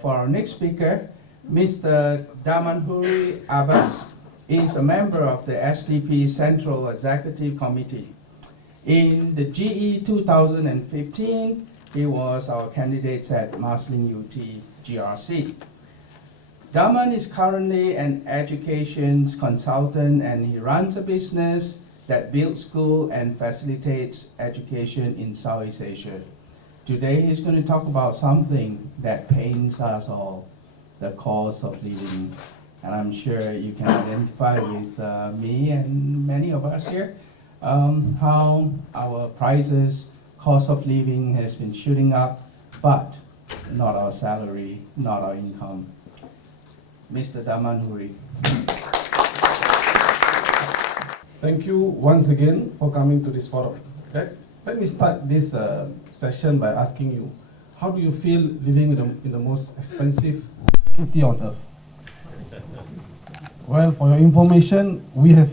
For our next speaker, Mr. Damanhuri is a member of the SDP Central Executive Committee. In the GE 2015, he was our candidate at Marsiling UT GRC. Daman is currently an education consultant, and he runs a business that builds schools and facilitates education in Southeast Asia. Today he's going to talk about something that pains us all, the cost of living. And I'm sure you can identify with me and many of us here, how our prices, cost of living has been shooting up, but not our salary, not our income. Mr. Damanhuri. Thank you once again for coming to this forum. Let me start this session by asking you, how do you feel living in the most expensive city on earth? Well, for your information, we have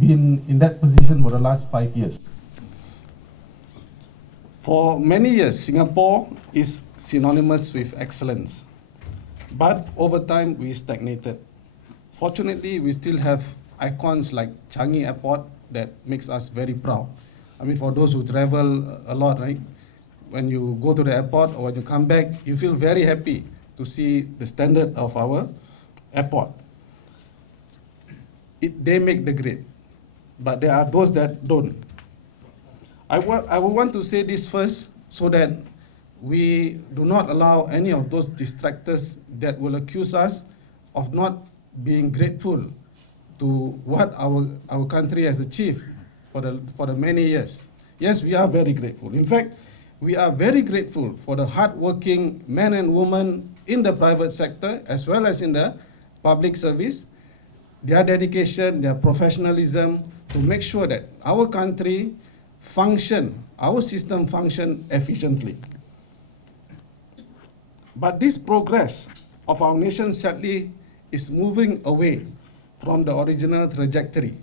been in that position for the last 5 years. For many years, Singapore is synonymous with excellence. But over time, we stagnated. Fortunately, we still have icons like Changi Airport that makes us very proud. I mean, for those who travel a lot, right? When you go to the airport or when you come back, you feel very happy to see the standard of our airport. They make the grade, but there are those that don't. I would want to say this first so that we do not allow any of those distractors that will accuse us of not being grateful to what our country has achieved for the many years. Yes, we are very grateful. In fact, we are very grateful for the hardworking men and women in the private sector as well as in the public service, their dedication, their professionalism to make sure that our country our system function efficiently. But this progress of our nation sadly is moving away from the original trajectory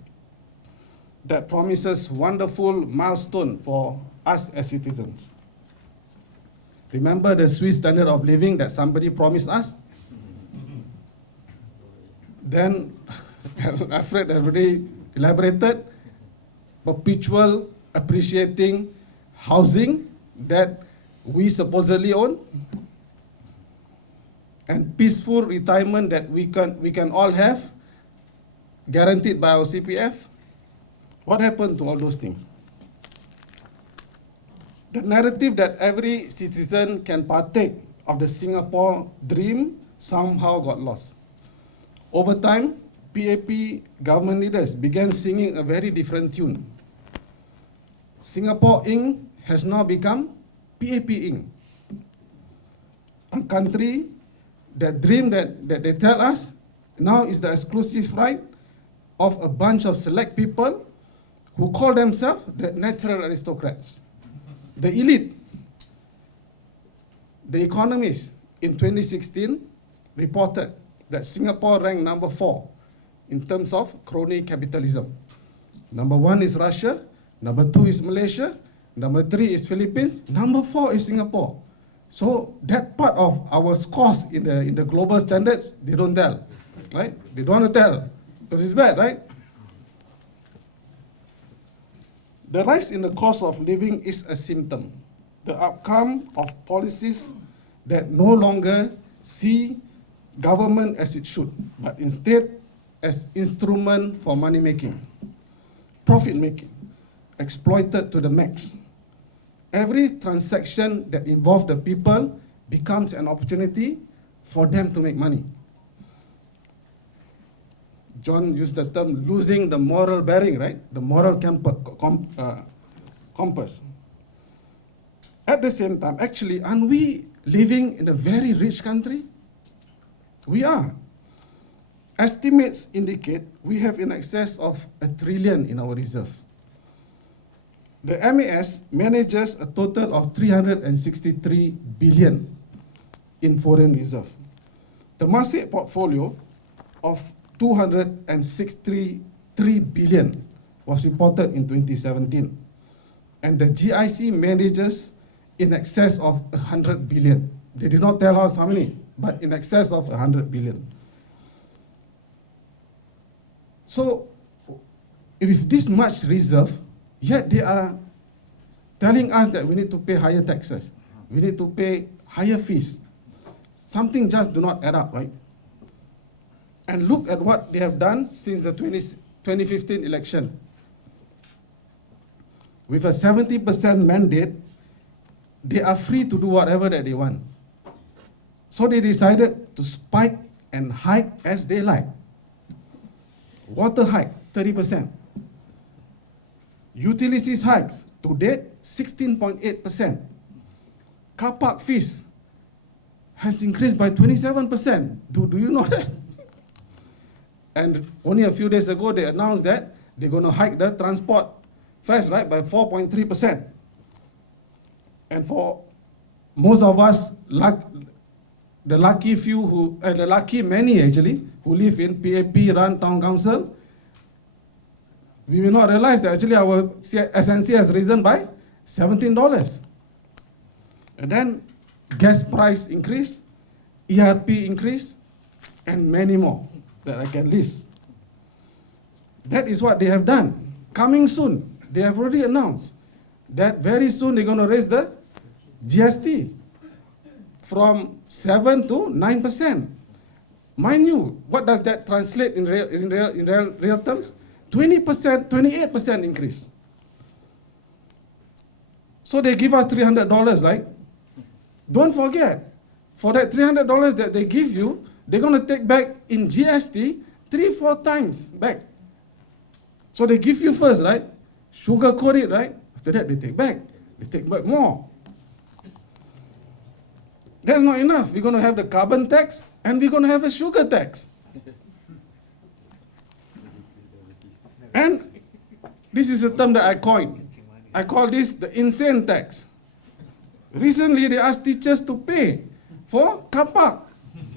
that promises wonderful milestone for us as citizens. Remember the Swiss standard of living that somebody promised us? Then, Alfred already elaborated, perpetual appreciating housing that we supposedly own, and peaceful retirement that we can all have, guaranteed by our CPF. What happened to all those things? The narrative that every citizen can partake of the Singapore dream somehow got lost. Over time, PAP government leaders began singing a very different tune. Singapore Inc. has now become PAP Inc. A country, that dream that they tell us now is the exclusive right of a bunch of select people who call themselves the natural aristocrats. The elite. The Economist in 2016 reported that Singapore ranked number 4 in terms of crony capitalism. Number 1 is Russia, number 2 is Malaysia, number 3 is Philippines, number 4 is Singapore. So that part of our scores in the global standards, they don't tell, right? They don't want to tell because it's bad, right? The rise in the cost of living is a symptom, the outcome of policies that no longer see government as it should, but instead as instrument for money making, profit making, exploited to the max. Every transaction that involves the people becomes an opportunity for them to make money. John used the term losing the moral bearing, right? The moral compass. At the same time, actually, aren't we living in a very rich country? We are. Estimates indicate we have in excess of $1 trillion in our reserve. The MAS manages a total of 363 billion in foreign reserve. The Temasek portfolio of 263 billion was reported in 2017, and the GIC manages in excess of 100 billion. They did not tell us how many, but in excess of 100 billion. So, with this much reserve, yet they are telling us that we need to pay higher taxes, we need to pay higher fees. Something just do not add up, right? And look at what they have done since the 2015 election. With a 70% mandate, they are free to do whatever that they want. So they decided to spike and hike as they like. Water hike, 30%. Utilities hikes, to date, 16.8%. Car park fees has increased by 27%. Do you know that? And only a few days ago, they announced that they're going to hike the transport fares, right, by 4.3%. And for most of us, the lucky few who, the lucky many actually, who live in PAP run town council, we will not realize that actually our SNC has risen by $17. And then gas price increase, ERP increase, and many more that I can list. That is what they have done. Coming soon, they have already announced that very soon they're going to raise the GST from 7 to 9%. Mind you, what does that translate in real terms? 20%, 28% increase. So they give us $300, right? Don't forget, for that $300 that they give you, they're going to take back in GST 3-4 times back. So they give you first, right? Sugarcoat it, right? After that, they take back. They take back more. That's not enough. We're going to have the carbon tax and we're going to have a sugar tax. And this is a term that I coined. I call this the insane tax. Recently, they asked teachers to pay for car park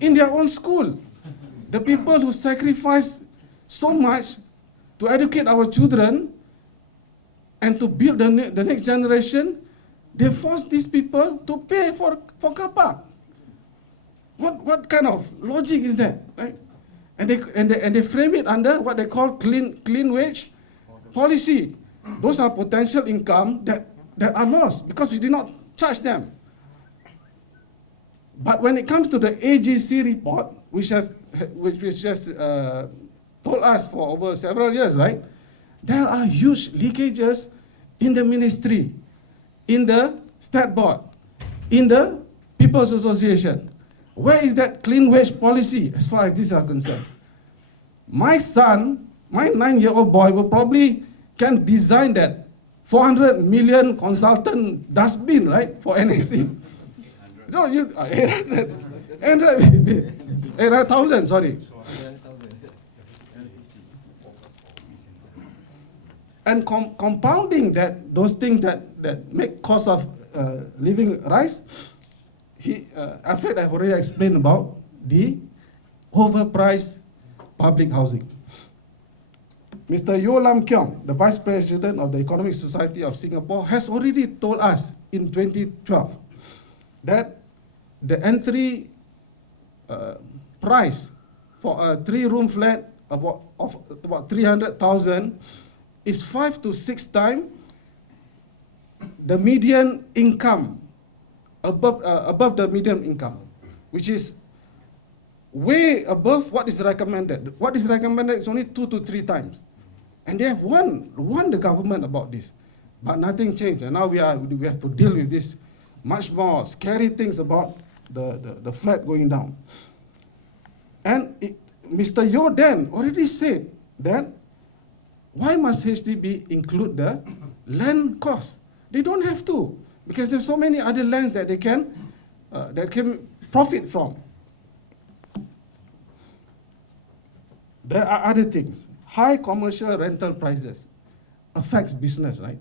in their own school. The people who sacrifice so much to educate our children and to build the next generation, they force these people to pay for car park. What kind of logic is that, right? And they frame it under what they call clean wage policy. Those are potential income that are lost because we did not charge them. But when it comes to the AGC report, which has told us for over several years, right? There are huge leakages in the ministry, in the state board, in the People's Association. Where is that clean wage policy as far as these are concerned? My son, my 9-year-old boy, will probably can design that 400 million consultant dustbin, right, for NSC. No, 800,000, sorry. And compounding that, those things that make cost of living rise, Alfred, I've already explained about the overpriced public housing. Mr. Yo Lam Keong, the Vice President of the Economic Society of Singapore, has already told us in 2012 that the entry price for a 3-room flat of about 300,000 is 5 to 6 times the median income, above the median income, which is way above what is recommended. What is recommended is only 2 to 3 times. And they have warned the government about this, but nothing changed. And now we have to deal with this much more scary things about the flat going down. And Mr. Yo then already said that why must HDB include the land cost? They don't have to, because there's so many other lands that they can profit from. There are other things. High commercial rental prices affects business, right?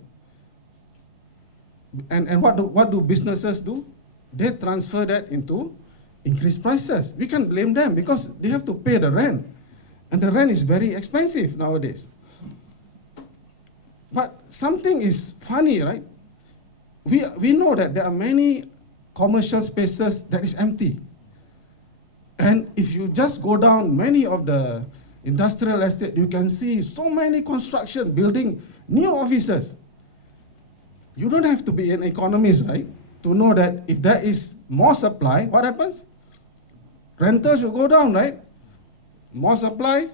And what do businesses do? They transfer that into increased prices. We can blame them because they have to pay the rent. And the rent is very expensive nowadays. But something is funny, right? We know that there are many commercial spaces that is empty. And if you just go down many of the industrial estate, you can see so many construction building new offices. You don't have to be an economist, right, to know that if there is more supply, what happens? Rentals will go down, right? More supply,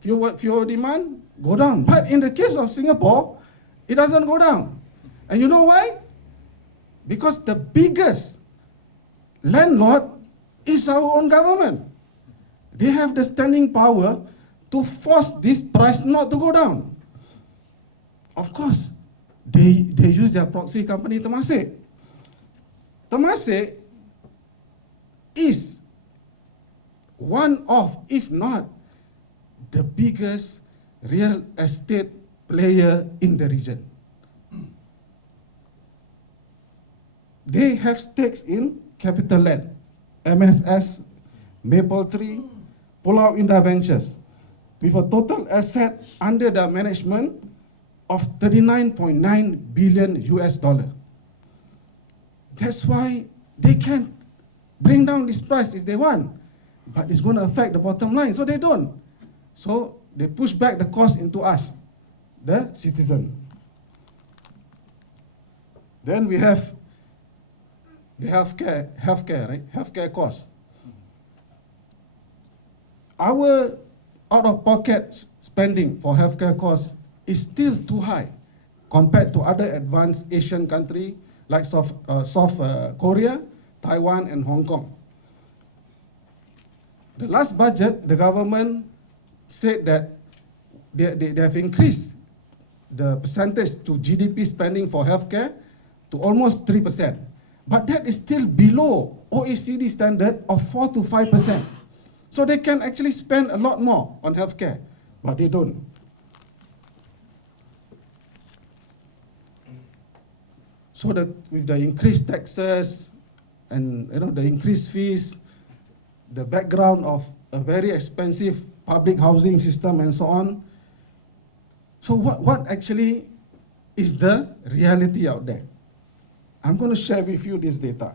fewer demand, go down. But in the case of Singapore, it doesn't go down. And you know why? Because the biggest landlord is our own government. They have the standing power to force this price not to go down. Of course, they use their proxy company, Temasek. Temasek is one of, if not the biggest real estate player in the region. They have stakes in CapitaLand, MSS, Mapletree, Pulau Indah Ventures, with a total asset under the management of 39.9 billion US dollar. That's why they can bring down this price if they want, but it's going to affect the bottom line, so they don't. So they push back the cost into us, the citizen. Then we have the healthcare, right? Healthcare costs. Our out-of-pocket spending for healthcare costs is still too high compared to other advanced Asian countries like South Korea, Taiwan, and Hong Kong. The last budget, the government said that they have increased the percentage to GDP spending for healthcare to almost 3%. But that is still below OECD standard of 4 to 5%. So they can actually spend a lot more on healthcare, but they don't. So that with the increased taxes and the increased fees, the background of a very expensive public housing system and so on. So what actually is the reality out there? I'm going to share with you this data.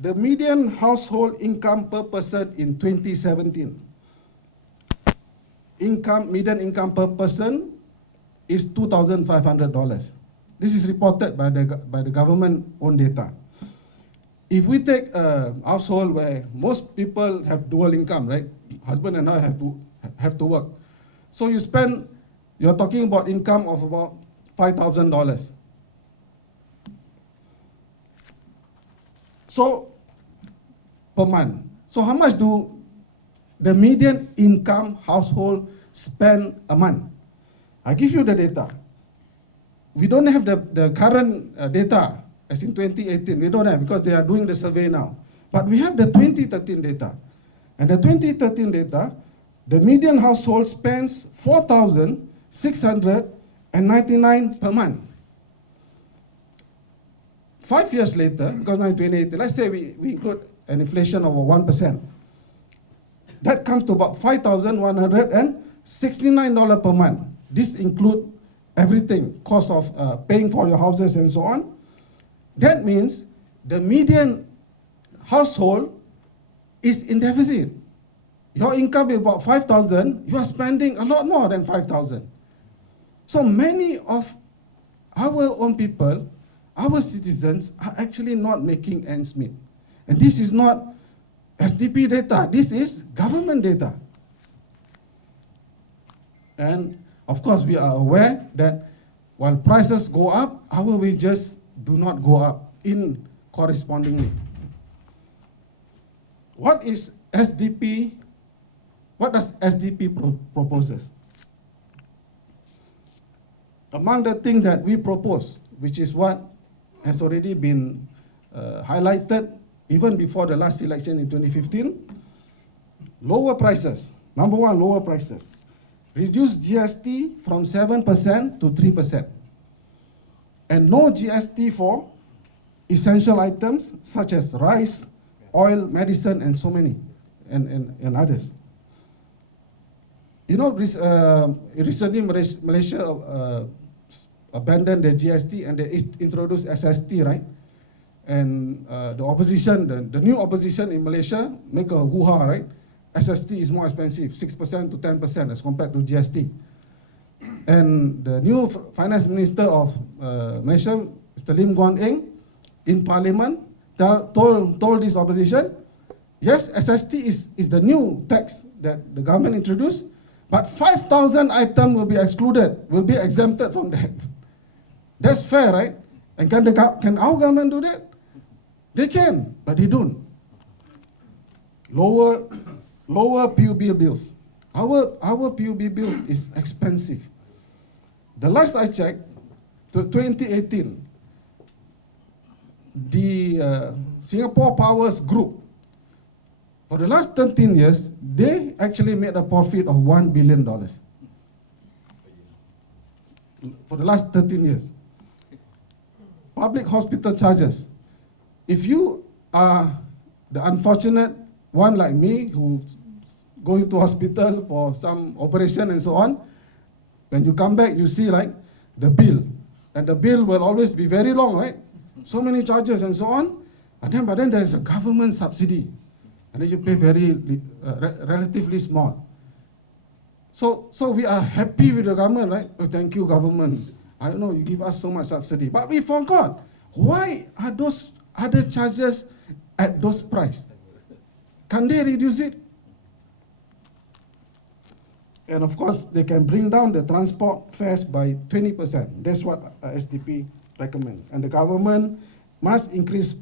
The median household income per person in 2017, median income per person is $2,500. This is reported by the government-owned data. If we take a household where most people have dual income, right? Husband and wife have to work. So you're talking about income of about $5,000. So, per month. So how much do the median income household spend a month? I give you the data. We don't have the current data as in 2018. We don't have because they are doing the survey now. But we have the 2013 data. And the 2013 data, the median household spends $4,699 per month. 5 years later, because now in 2018, let's say we include an inflation of 1%. That comes to about $5,169 per month. This includes everything, cost of paying for your houses and so on. That means the median household is in deficit. Your income is about 5,000, you are spending a lot more than 5,000. So many of our own people, our citizens, are actually not making ends meet. And this is not SDP data, this is government data. And of course, we are aware that while prices go up, our wages do not go up in correspondingly. What is SDP? What does SDP proposes? Among the things that we propose, which is what has already been highlighted even before the last election in 2015, lower prices. Number one, lower prices. Reduce GST from 7% to 3%. And no GST for essential items such as rice, oil, medicine, and so many, and others. You know, recently Malaysia abandoned the GST and they introduced SST, right? and the opposition, the new opposition in Malaysia, make a hoo-ha, right? SST is more expensive, 6% to 10% as compared to GST. And the new finance minister of Malaysia, Mr. Lim Guan Eng, in parliament, told this opposition, yes, SST is the new tax that the government introduced, but 5,000 items will be excluded, will be exempted from that. That's fair, right? And can our government do that? They can, but they don't. Lower PUB bills. Our PUB bills is expensive. The last I checked, to 2018, the Singapore Powers Group, for the last 13 years, they actually made a profit of $1 billion. For the last 13 years. Public hospital charges. If you are the unfortunate one like me, who going to hospital for some operation and so on, when you come back, you see like the bill. And the bill will always be very long, right? So many charges and so on. But then there is a government subsidy. And then you pay very relatively small. So we are happy with the government, right? Oh, thank you, government. I don't know, you give us so much subsidy. But we forgot, why are those other charges at those price? Can they reduce it? And of course, they can bring down the transport fares by 20%. That's what SDP recommends. And the government must increase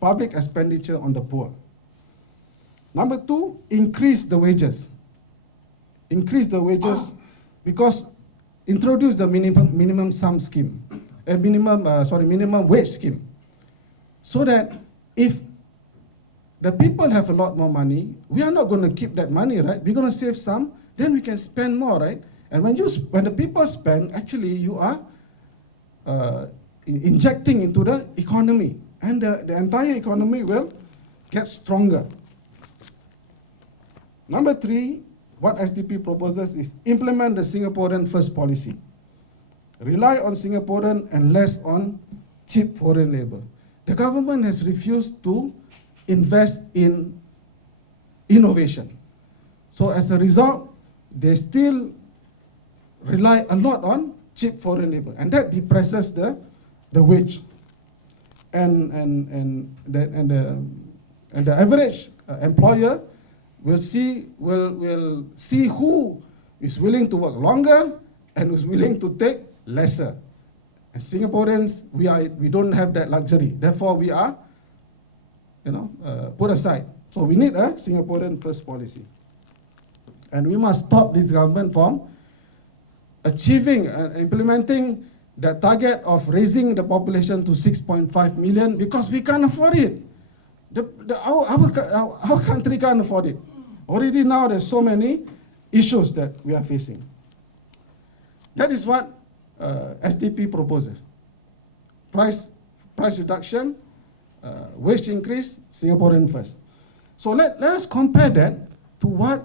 public expenditure on the poor. Number two, increase the wages. Increase the wages because introduce the minimum sum scheme, minimum wage scheme, so that if the people have a lot more money, we are not going to keep that money, right? We're going to save some, then we can spend more, right? And when the people spend, actually you are injecting into the economy, and the entire economy will get stronger. Number three, what SDP proposes is implement the Singaporean first policy. Rely on Singaporean and less on cheap foreign labor. The government has refused to invest in innovation. So as a result, they still rely a lot on cheap foreign labor, and that depresses the wage. And the average employer will see who is willing to work longer and who's willing to take lesser. As Singaporeans, we don't have that luxury. Therefore, we are, put aside. So we need a Singaporean first policy, and we must stop this government from achieving and implementing the target of raising the population to 6.5 million because we can't afford it. Our country can't afford it. Already now there's so many issues that we are facing. That is what SDP proposes. Price reduction, wage increase, Singaporean first. So let us compare that to what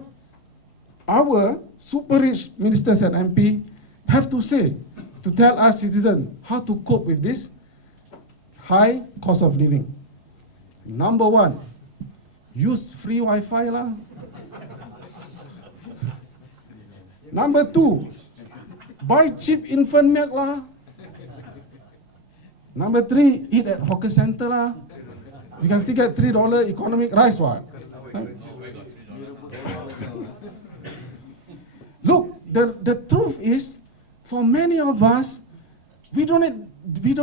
our super rich ministers and MP have to say to tell us citizens how to cope with this high cost of living. Number one, use free Wi-Fi lah. Number two, buy cheap infant milk lah. Number three, eat at hawker center lah. You can still get $3 economic rice what? Look, the truth is, for many of us, we don't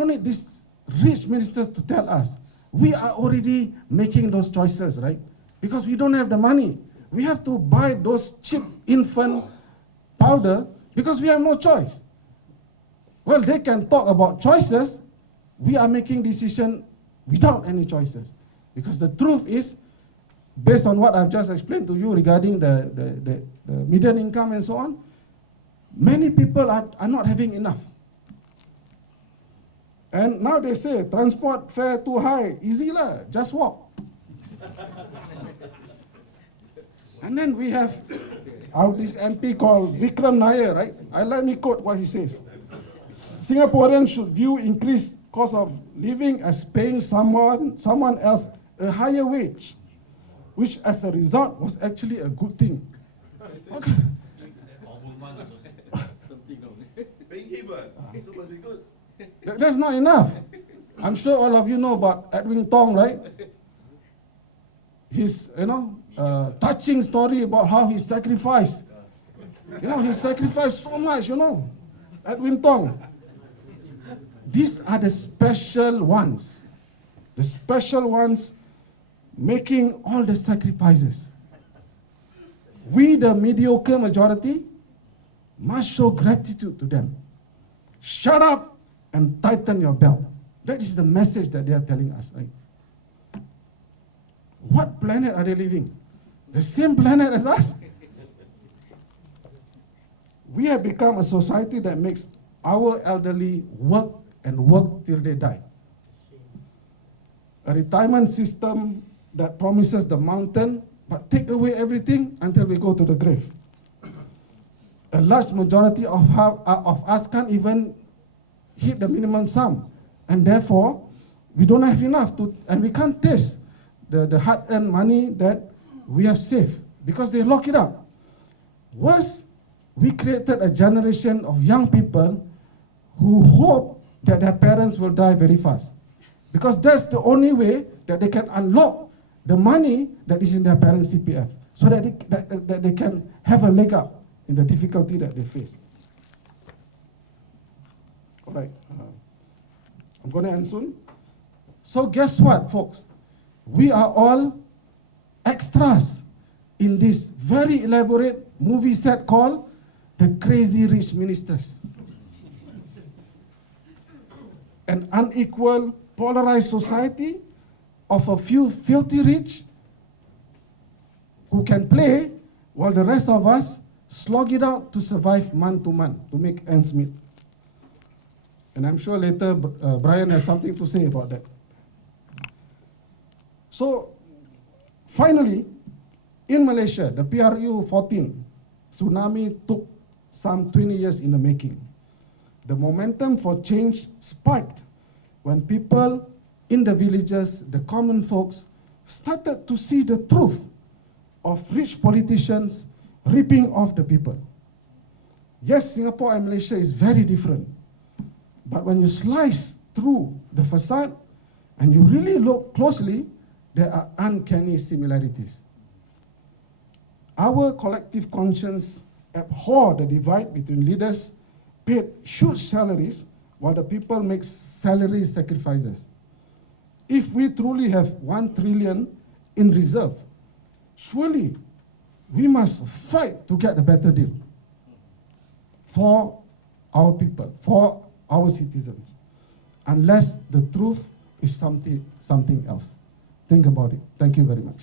need these rich ministers to tell us. We are already making those choices, right? Because we don't have the money. We have to buy those cheap infant powder because we have no choice. Well, they can talk about choices. We are making decisions without any choices. Because the truth is, based on what I've just explained to you regarding the median income and so on, many people are not having enough. And now they say, transport fare too high, easy lah, just walk. And then we have this MP called Vikram Nair, right? Let me quote what he says. Singaporeans should view increased cost of living as paying someone else a higher wage, which as a result was actually a good thing. Okay. That's not enough. I'm sure all of you know about Edwin Tong, right? His, touching story about how he sacrificed. He sacrificed so much, Edwin Tong. These are the special ones. The special ones making all the sacrifices. We, the mediocre majority, must show gratitude to them. Shut up and tighten your belt. That is the message that they are telling us. Right? What planet are they living? The same planet as us? We have become a society that makes our elderly work and work till they die. A retirement system that promises the mountain but take away everything until we go to the grave. A large majority of us can't even hit the minimum sum, and therefore we don't have enough to, and we can't taste the hard-earned money that we have saved because they lock it up. Worse, we created a generation of young people who hope that their parents will die very fast, because that's the only way that they can unlock the money that is in their parents' CPF, so that they can have a leg up in the difficulty that they face. All right, I'm going to end soon. So guess what, folks? We are all extras in this very elaborate movie set called The Crazy Rich Ministers. An unequal, polarized society of a few filthy rich who can play while the rest of us slog it out to survive month to month, to make ends meet. And I'm sure later Brian has something to say about that. So, finally, in Malaysia, the PRU 14 tsunami took some 20 years in the making. The momentum for change spiked when people in the villages, the common folks, started to see the truth of rich politicians ripping off the people. Yes, Singapore and Malaysia is very different. But when you slice through the facade and you really look closely, there are uncanny similarities. Our collective conscience abhor the divide between leaders paid huge salaries while the people make salary sacrifices. If we truly have 1 trillion in reserve, surely we must fight to get a better deal for our people, for our citizens, unless the truth is something else. Think about it. Thank you very much.